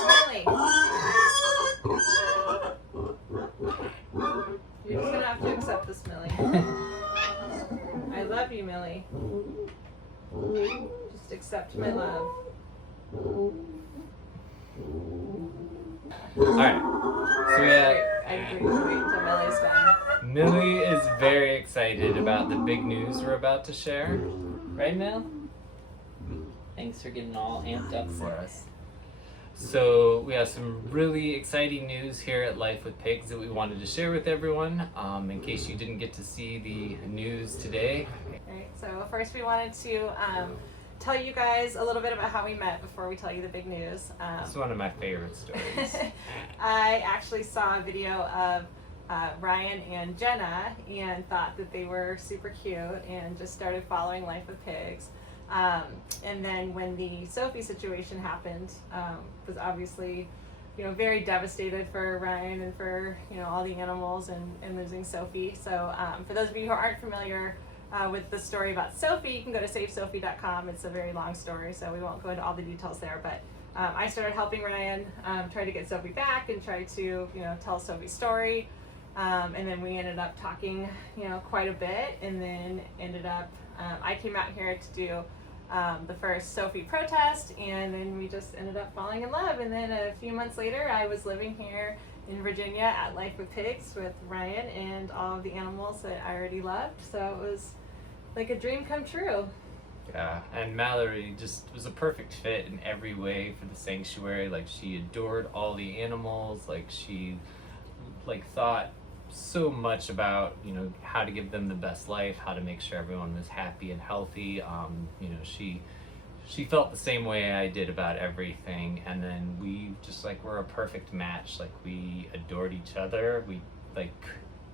Millie. You're just gonna have to accept this, Millie. I love you, Millie. Just accept my love. Alright, so I agree to wait until Millie's done. Millie is very excited about the big news we're about to share. Right, Mel? Thanks for getting all amped up for us. So we have some really exciting news here at Life with Pigs that we wanted to share with everyone. In case you didn't get to see the news today. Alright, so first we wanted to tell you guys a little bit about how we met before we tell you the big news. It's one of my favorite stories. I actually saw a video of Ryan and Jenna and thought that they were super cute and just started following Life with Pigs. And then when the Sophie situation happened, was obviously, very devastated for Ryan and for, all the animals and losing Sophie. So for those of you who aren't familiar with the story about Sophie, you can go to savesophie.com. It's a very long story, so we won't go into all the details there, but I started helping Ryan try to get Sophie back and try to, tell Sophie's story. And then we ended up talking, quite a bit, and then ended up, I came out here to do the first Sophie protest, and then we just ended up falling in love. And then a few months later, I was living here in Virginia at Life with Pigs with Ryan and all of the animals that I already loved. So it was like a dream come true. Yeah, and Mallory just was a perfect fit in every way for the sanctuary. Like, she adored all the animals. Like, she thought so much about how to give them the best life, how to make sure everyone was happy and healthy. She felt the same way I did about everything, and then we just were a perfect match. Like, we adored each other. We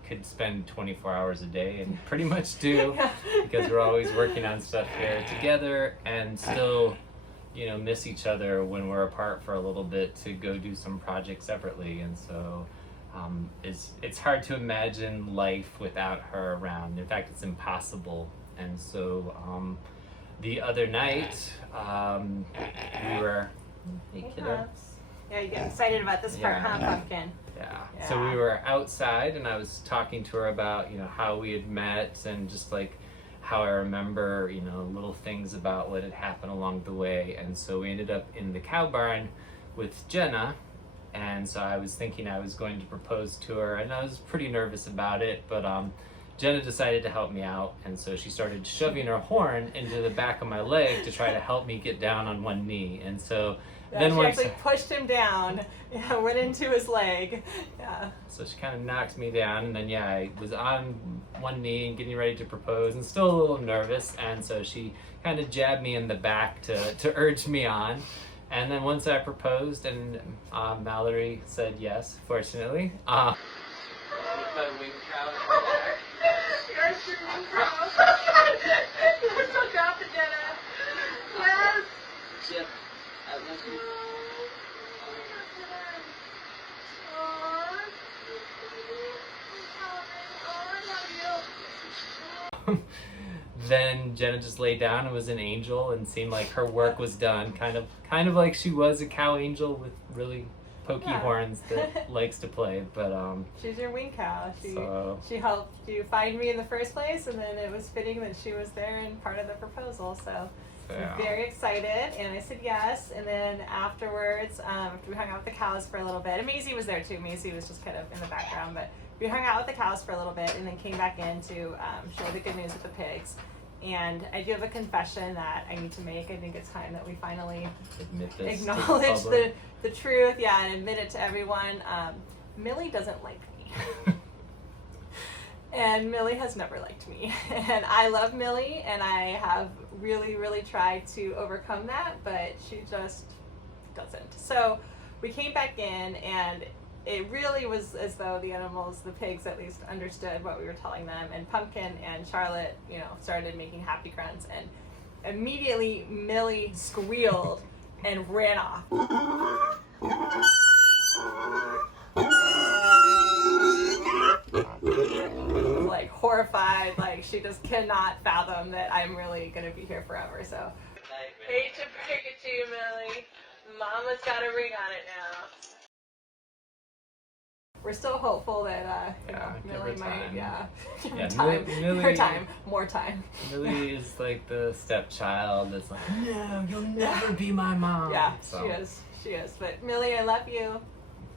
could spend 24 hours a day, and pretty much do, because we're always working on stuff here together, and still miss each other when we're apart for a little bit to go do some projects separately. And so it's hard to imagine life without her around. In fact, it's impossible. And so the other night, we were... Hey, kiddo. Yeah, you get excited about this part, huh, Pumpkin? Yeah. So we were outside, and I was talking to her about, how we had met, and just how I remember, little things about what had happened along the way. And so we ended up in the cow barn with Jenna. And so I was thinking I was going to propose to her, and I was pretty nervous about it, but Jenna decided to help me out, and so she started shoving her horn into the back of my leg to try to help me get down on one knee. And so then she actually pushed him down, went into his leg. Yeah. So she kind of knocked me down, and then I was on one knee and getting ready to propose, and still a little nervous, and so she kind of jabbed me in the back to urge me on. And then once I proposed, and Mallory said yes, fortunately. You're so confident, Jenna. Yes. Chip, I love you. Then Jenna just laid down and was an angel and seemed like her work was done, kind of like she was a cow angel with really pokey horns that likes to play. But she's your wing cow. She helped you find me in the first place, and then it was fitting that she was there and part of the proposal. So I'm very excited, and I said yes. And then afterwards, after we hung out with the cows for a little bit, and Maisie was there too. Maisie was just kind of in the background, but we hung out with the cows for a little bit, and then came back in to share the good news with the pigs. And I do have a confession that I need to make. I think it's time that we finally acknowledge the truth, and admit it to everyone. Millie doesn't like me. And Millie has never liked me. And I love Millie, and I have really, really tried to overcome that, but she just doesn't. So we came back in, and it really was as though the animals, the pigs at least, understood what we were telling them. And Pumpkin and Charlotte, started making happy grunts. And immediately Millie squealed and ran off. Like horrified, like she just cannot fathom that I'm really gonna be here forever. So hate to break it you, Millie. Mama's got a ring on it now. We're still hopeful that Millie might, give her time, Millie, her time, more time. Millie is like the stepchild that's like, no, you'll never be my mom. Yeah, she is. But Millie, I love you,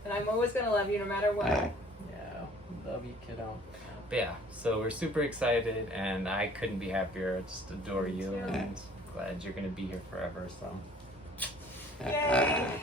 and I'm always gonna love you no matter what. Yeah, love you, kiddo. But yeah, so we're super excited, and I couldn't be happier. I just adore you, and glad you're gonna be here forever. So. Yay!